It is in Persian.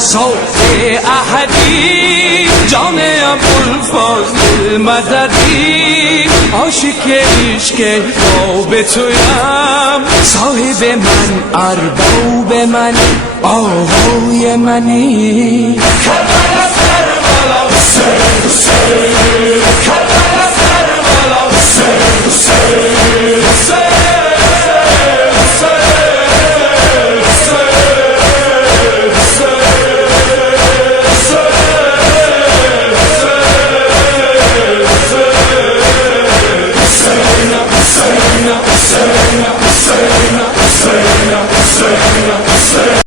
ساقی احدی جام ابوالفضل مددی عاشق عشق خواب تویم صاحب من ارباب من آهای منی کربلا کربلا سر سر